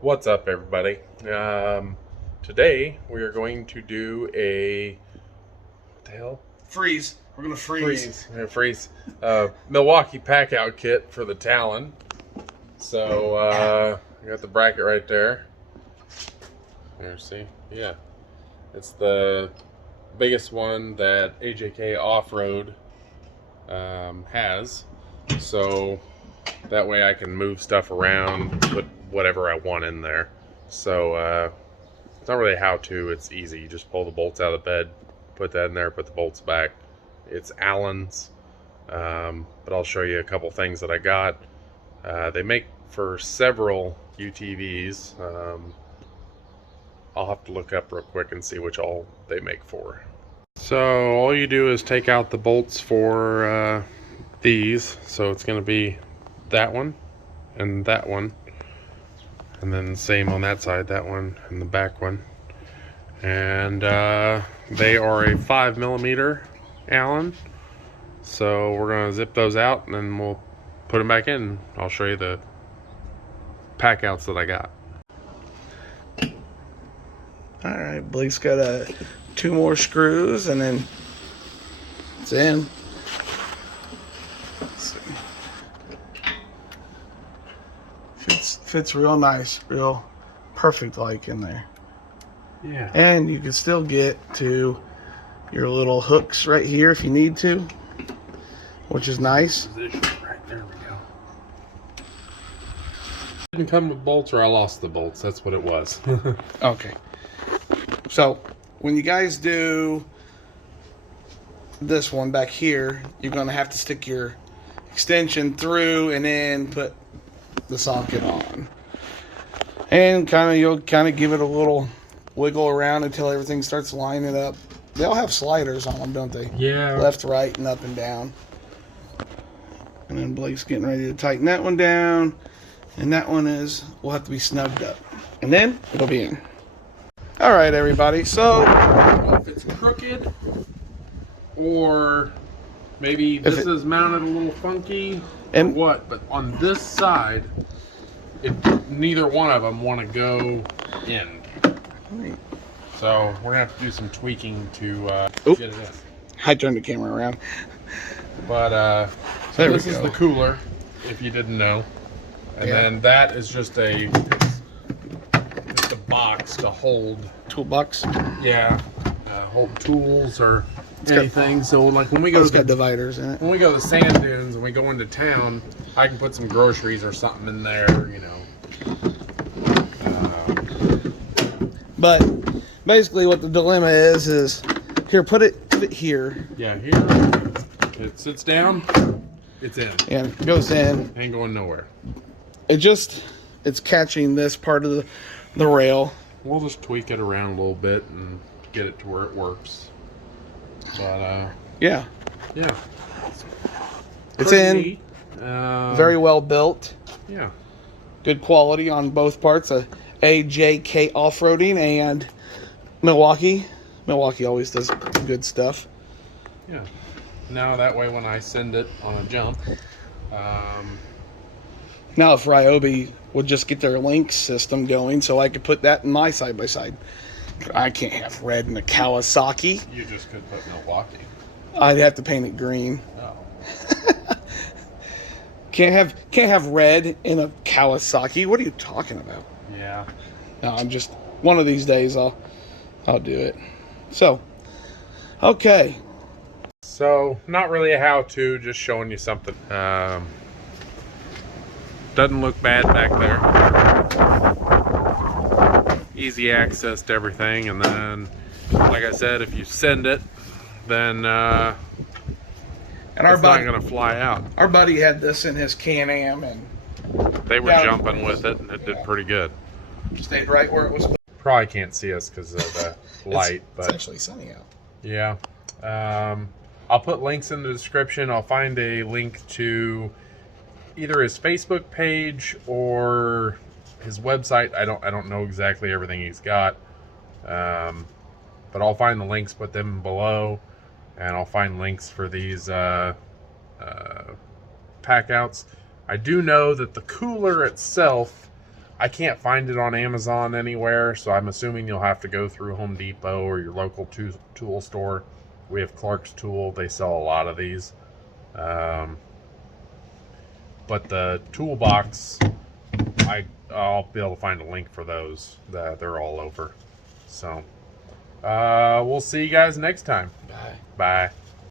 What's up, everybody? Today we are going to do a what the hell? Freeze. We're gonna freeze. We're gonna freeze. Milwaukee Packout kit for the Talon. So I got the bracket right there. There, see? Yeah, it's the biggest one that AJK Offroad has. So that way I can move stuff around, put whatever I want in there. So it's not really a how-to, it's easy. You just pull the bolts out of the bed, put that in there, put the bolts back. It's Allen's, but I'll show you a couple things that I got. They make for several UTVs. I'll have to look up real quick and see which all they make for. So all you do is take out the bolts for these. So it's going to be that one and that one, and then same on that side, that one and the back one. And they are a 5mm Allen. So we're going to zip those out and then we'll put them back in. I'll show you the pack outs that I got. All right, Blake's got 2 more screws and then it's in. Let's see. Fits real nice, real perfect like in there. Yeah. And you can still get to your little hooks right here if you need to, which is nice. Position right there we go. Didn't come with bolts, or I lost the bolts. That's what it was. Okay. So when you guys do this one back here, you're going to have to stick your extension through and then put the socket on. And you'll kind of give it a little wiggle around until everything starts lining up. They all have sliders on them, don't they? Yeah. Left, right, and up and down. And then Blake's getting ready to tighten that one down. And that one will have to be snugged up. And then it'll be in. All right, everybody. So if it's crooked, or maybe this is mounted a little funky, or what? But on this side, neither one of them want to go in. So we're gonna have to do some tweaking to get it in. I turned the camera around. But so this is the cooler, if you didn't know, and then that is just a box to hold toolbox. Yeah, hold tools or anything. So like when we go to got dividers in it. When we go to the sand dunes and we go into town, I can put some groceries or something in there, you know. But basically, what the dilemma is here. Put it here. Yeah, here. It sits down. It's in. And it goes in. Ain't going nowhere. It's catching this part of the rail. We'll just tweak it around a little bit and get it to where it works. But yeah. It's in. Neat. Very well built. Yeah. Good quality on both parts. AJK Off-Roading and Milwaukee. Milwaukee always does good stuff. Yeah. Now that way when I send it on a jump. Now if Ryobi would just get their link system going so I could put that in my side-by-side. I can't have red in a Kawasaki. You just could put Milwaukee. I'd have to paint it green. Oh. Can't have red in a Kawasaki. What are you talking about? Yeah. No, I'm just one of these days I'll do it. So, okay. So not really a how-to, just showing you something. Doesn't look bad back there. Easy access to everything, and then, like I said, if you send it, then and it's not gonna fly out. Our buddy had this in his Can-Am, and they were jumping with it, and it did pretty good. Stayed right where it was. Probably can't see us because of the light, but it's actually sunny out. Yeah. I'll put links in the description. I'll find a link to either his Facebook page or his website. I don't know exactly everything he's got, but I'll find the links, put them below, and I'll find links for these pack outs. I do know that the cooler itself I can't find it on Amazon anywhere, so I'm assuming you'll have to go through Home Depot or your local tool store. We have Clark's Tool. They sell a lot of these. But the toolbox, I'll be able to find a link for those. They're all over. So, we'll see you guys next time. Bye. Bye.